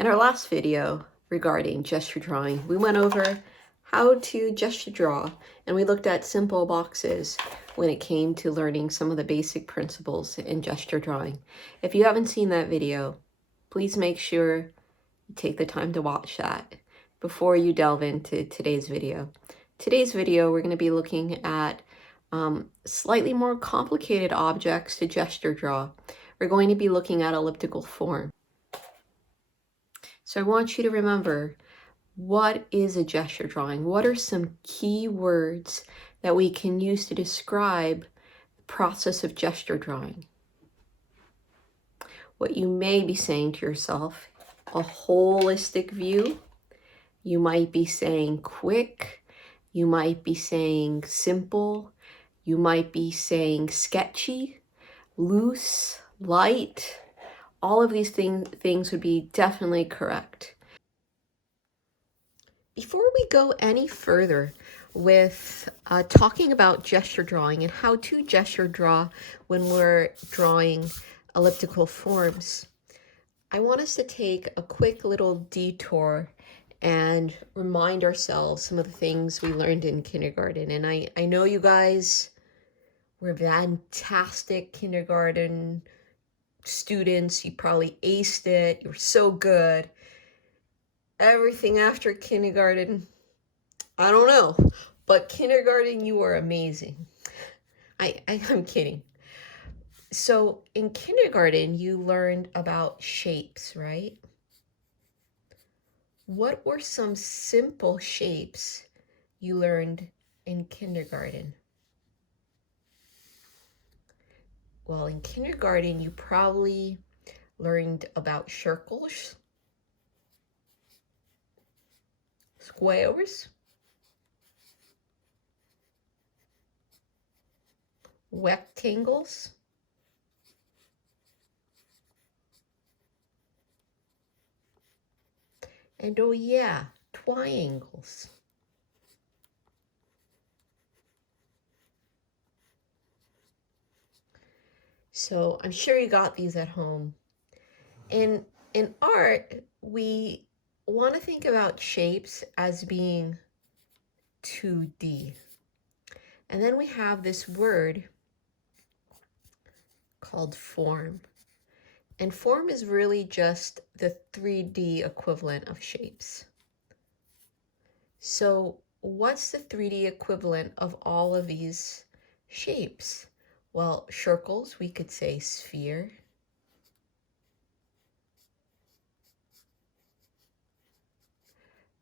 In our last video regarding gesture drawing, we went over how to gesture draw, and we looked at simple boxes when it came to learning some of the basic principles in gesture drawing. If you haven't seen that video, please make sure you take the time to watch that before you delve into today's video. Today's video, we're going to be looking at slightly more complicated objects to gesture draw. We're going to be looking at elliptical form. So I want you to remember, what is a gesture drawing? What are some key words that we can use to describe the process of gesture drawing? What you may be saying to yourself, a holistic view. You might be saying quick. You might be saying simple. You might be saying sketchy, loose, light. All of these things would be definitely correct. Before we go any further with talking about gesture drawing and how to gesture draw when we're drawing elliptical forms, I want us to take a quick little detour and remind ourselves some of the things we learned in kindergarten. And I know you guys were fantastic kindergarten students. You probably aced it. You were so good. Everything after kindergarten, I don't know, but kindergarten, you were amazing. I'm kidding. So in kindergarten, you learned about shapes, right? What were some simple shapes you learned in kindergarten? Well, in kindergarten, you probably learned about circles, squares, rectangles, and oh yeah, triangles. So I'm sure you got these at home. In art, we want to think about shapes as being 2D. And then we have this word called form. And form is really just the 3D equivalent of shapes. So what's the 3D equivalent of all of these shapes? Well, circles, we could say sphere.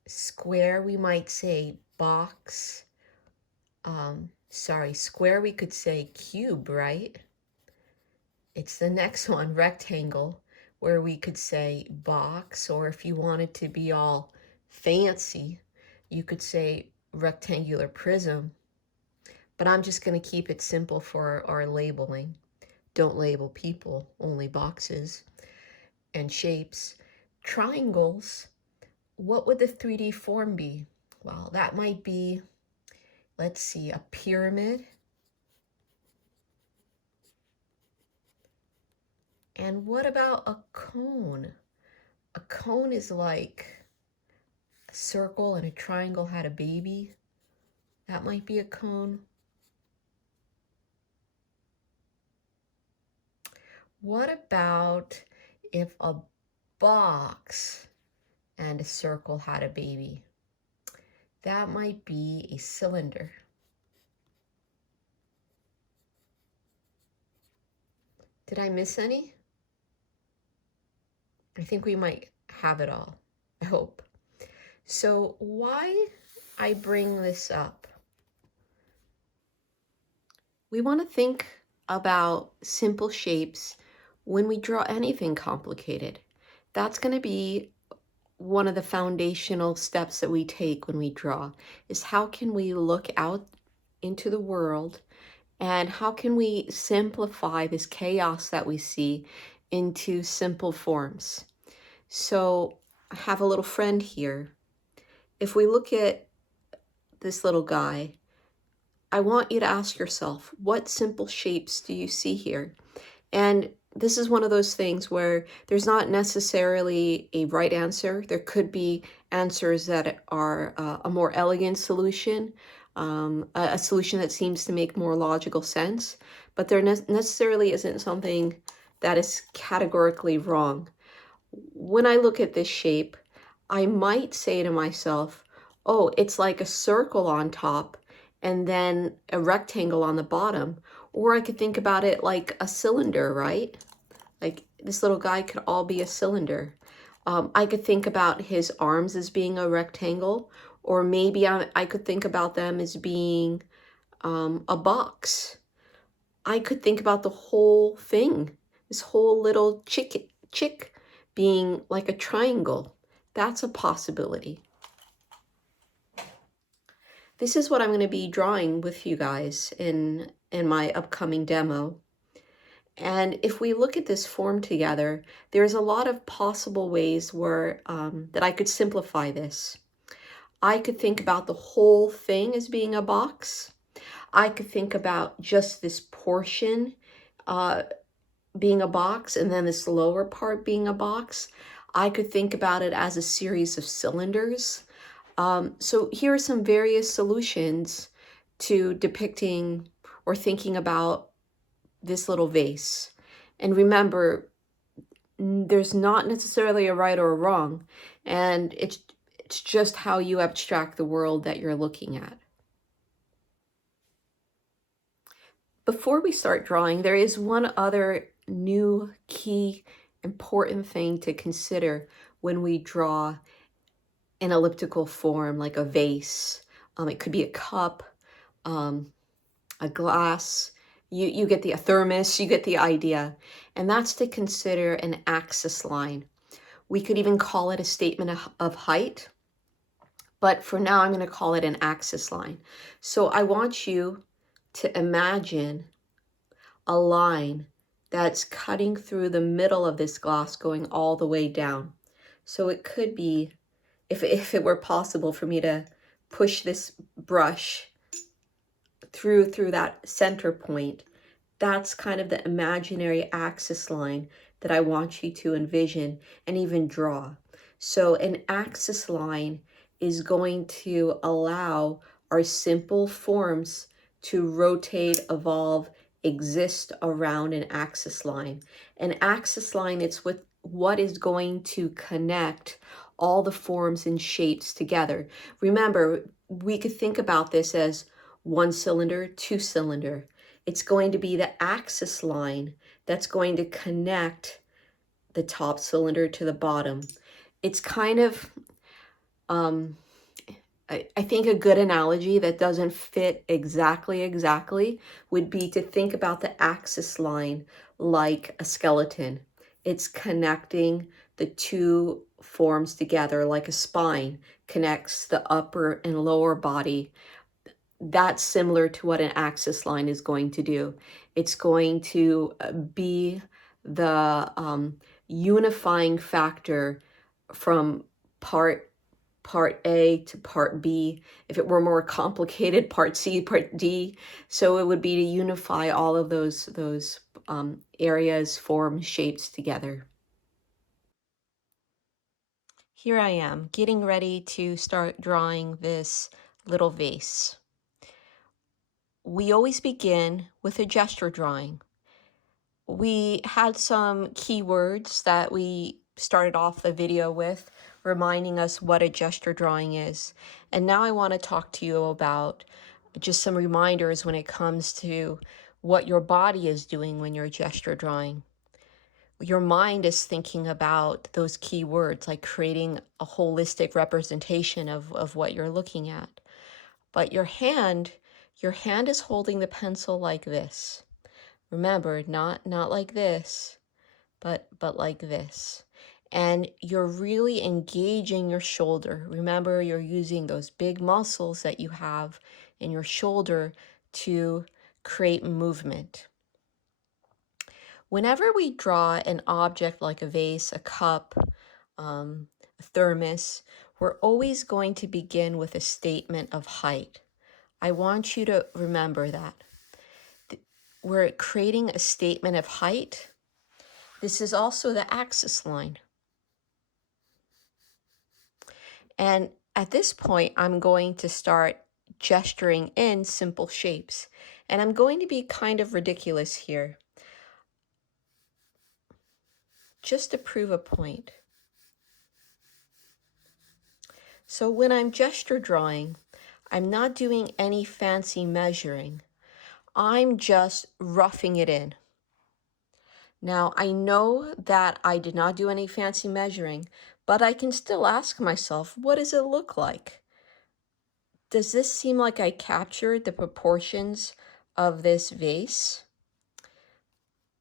Square, we might say box. Square, we could say cube, right? It's the next one, rectangle, where we could say box, or if you wanted to be all fancy, you could say rectangular prism. But I'm just going to keep it simple for our labeling. Don't label people, only boxes and shapes. Triangles, what would the 3D form be? Well, that might be, let's see, a pyramid. And what about a cone? A cone is like a circle and a triangle had a baby. That might be a cone. What about if a box and a circle had a baby? That might be a cylinder. Did I miss any? I think we might have it all, I hope. So why I bring this up? We want to think about simple shapes when we draw anything complicated. That's going to be one of the foundational steps that we take when we draw, is how can we look out into the world and how can we simplify this chaos that we see into simple forms. So I have a little friend here. If we look at this little guy, I want you to ask yourself, what simple shapes do you see here? And this is one of those things where there's not necessarily a right answer. There could be answers that are a more elegant solution, a solution that seems to make more logical sense, but there necessarily isn't something that is categorically wrong. When I look at this shape, I might say to myself, oh, it's like a circle on top and then a rectangle on the bottom. Or I could think about it like a cylinder, right? Like this little guy could all be a cylinder. I could think about his arms as being a rectangle, or maybe I could think about them as being a box. I could think about the whole thing, this whole little chick being like a triangle. That's a possibility. This is what I'm going to be drawing with you guys in my upcoming demo. And if we look at this form together, there's a lot of possible ways where that I could simplify this. I could think about the whole thing as being a box. I could think about just this portion being a box and then this lower part being a box. I could think about it as a series of cylinders. So here are some various solutions to depicting or thinking about this little vase. And remember, there's not necessarily a right or a wrong, and it's just how you abstract the world that you're looking at. Before we start drawing, there is one other new key important thing to consider when we draw an elliptical form like a vase. It could be a cup, a glass, you get a thermos, you get the idea. And that's to consider an axis line. We could even call it a statement of height, but for now I'm going to call it an axis line. So I want you to imagine a line that's cutting through the middle of this glass going all the way down. So it could be, if it were possible for me to push this brush through that center point, that's kind of the imaginary axis line that I want you to envision and even draw. So an axis line is going to allow our simple forms to rotate, evolve, exist around an axis line. An axis line, it's what is going to connect all the forms and shapes together. Remember, we could think about this as one cylinder, two cylinder. It's going to be the axis line that's going to connect the top cylinder to the bottom. It's kind of, I think a good analogy that doesn't fit exactly would be to think about the axis line like a skeleton. It's connecting the two forms together like a spine connects the upper and lower body. That's similar to what an axis line is going to do. It's going to be the unifying factor from part A to part B. If it were more complicated, part C, part D. So it would be to unify all of those areas, forms, shapes together. Here I am getting ready to start drawing this little vase. We always begin with a gesture drawing. We had some keywords that we started off the video with, reminding us what a gesture drawing is. And now I want to talk to you about just some reminders when it comes to what your body is doing when you're gesture drawing. Your mind is thinking about those key words, like creating a holistic representation of what you're looking at. But your hand is holding the pencil like this. Remember, not like this, but like this. And you're really engaging your shoulder. Remember, you're using those big muscles that you have in your shoulder to create movement. Whenever we draw an object like a vase, a cup, a thermos, we're always going to begin with a statement of height. I want you to remember that. We're creating a statement of height, This is also the axis line. And at this point, I'm going to start gesturing in simple shapes. And I'm going to be kind of ridiculous here, just to prove a point. So when I'm gesture drawing, I'm not doing any fancy measuring. I'm just roughing it in. Now, I know that I did not do any fancy measuring, but I can still ask myself, what does it look like? Does this seem like I captured the proportions of this vase?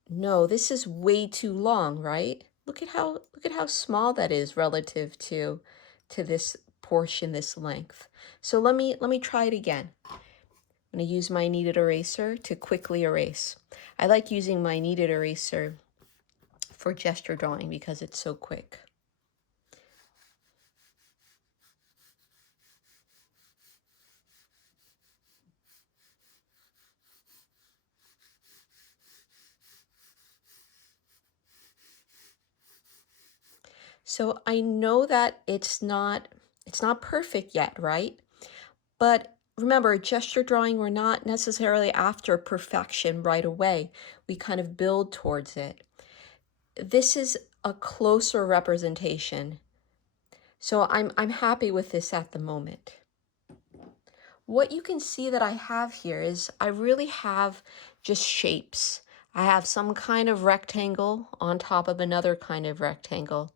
No, this is way too long, right? Look at how small that is relative to this portion, this length. So let me try it again. I'm going to use my kneaded eraser to quickly erase. I like using my kneaded eraser for gesture drawing because it's so quick. So I know that it's not perfect yet, right? But remember, gesture drawing, we're not necessarily after perfection right away. We kind of build towards it. This is a closer representation. So I'm happy with this at the moment. What you can see that I have here is I really have just shapes. I have some kind of rectangle on top of another kind of rectangle.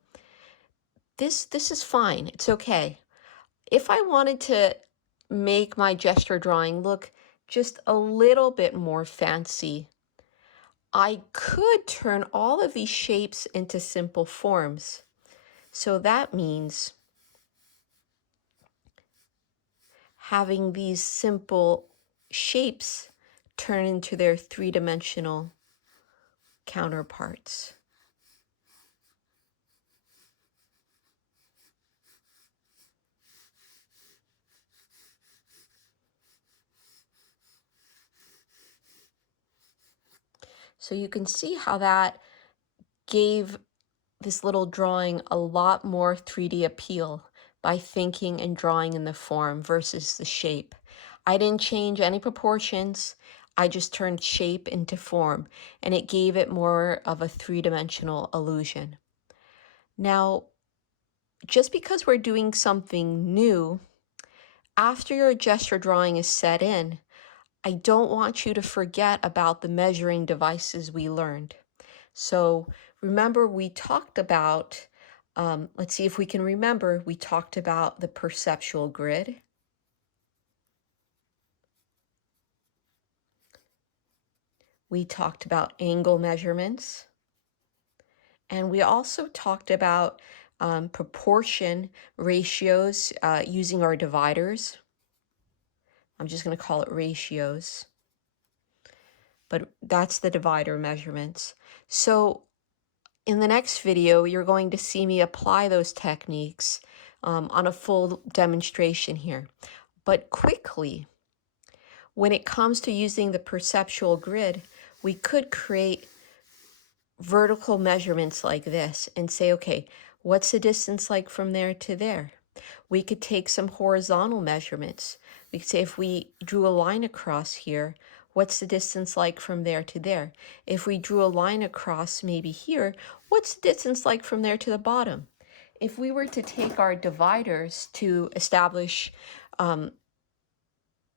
This is fine. It's okay. If I wanted to make my gesture drawing look just a little bit more fancy, I could turn all of these shapes into simple forms. So that means having these simple shapes turn into their three-dimensional counterparts. So you can see how that gave this little drawing a lot more 3D appeal by thinking and drawing in the form versus the shape. I didn't change any proportions. I just turned shape into form, and it gave it more of a three-dimensional illusion. Now, just because we're doing something new, after your gesture drawing is set in, I don't want you to forget about the measuring devices we learned. So remember, we talked about, let's see if we can remember, we talked about the perceptual grid. We talked about angle measurements. And we also talked about proportion ratios using our dividers. I'm just going to call it ratios. But that's the divider measurements. So in the next video, you're going to see me apply those techniques on a full demonstration here. But quickly, when it comes to using the perceptual grid, we could create vertical measurements like this and say, okay, what's the distance like from there to there? We could take some horizontal measurements. We could say if we drew a line across here, what's the distance like from there to there? If we drew a line across maybe here, what's the distance like from there to the bottom? If we were to take our dividers to establish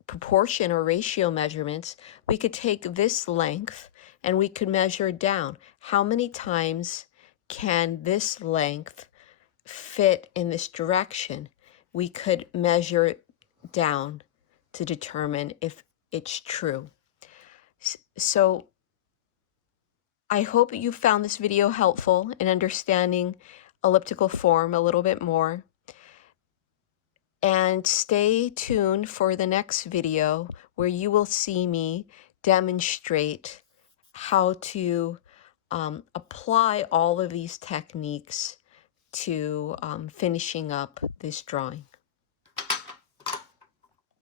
proportion or ratio measurements, we could take this length and we could measure down. How many times can this length fit in this direction? We could measure down to determine if it's true. So I hope you found this video helpful in understanding elliptical form a little bit more. And stay tuned for the next video where you will see me demonstrate how to apply all of these techniques to finishing up this drawing.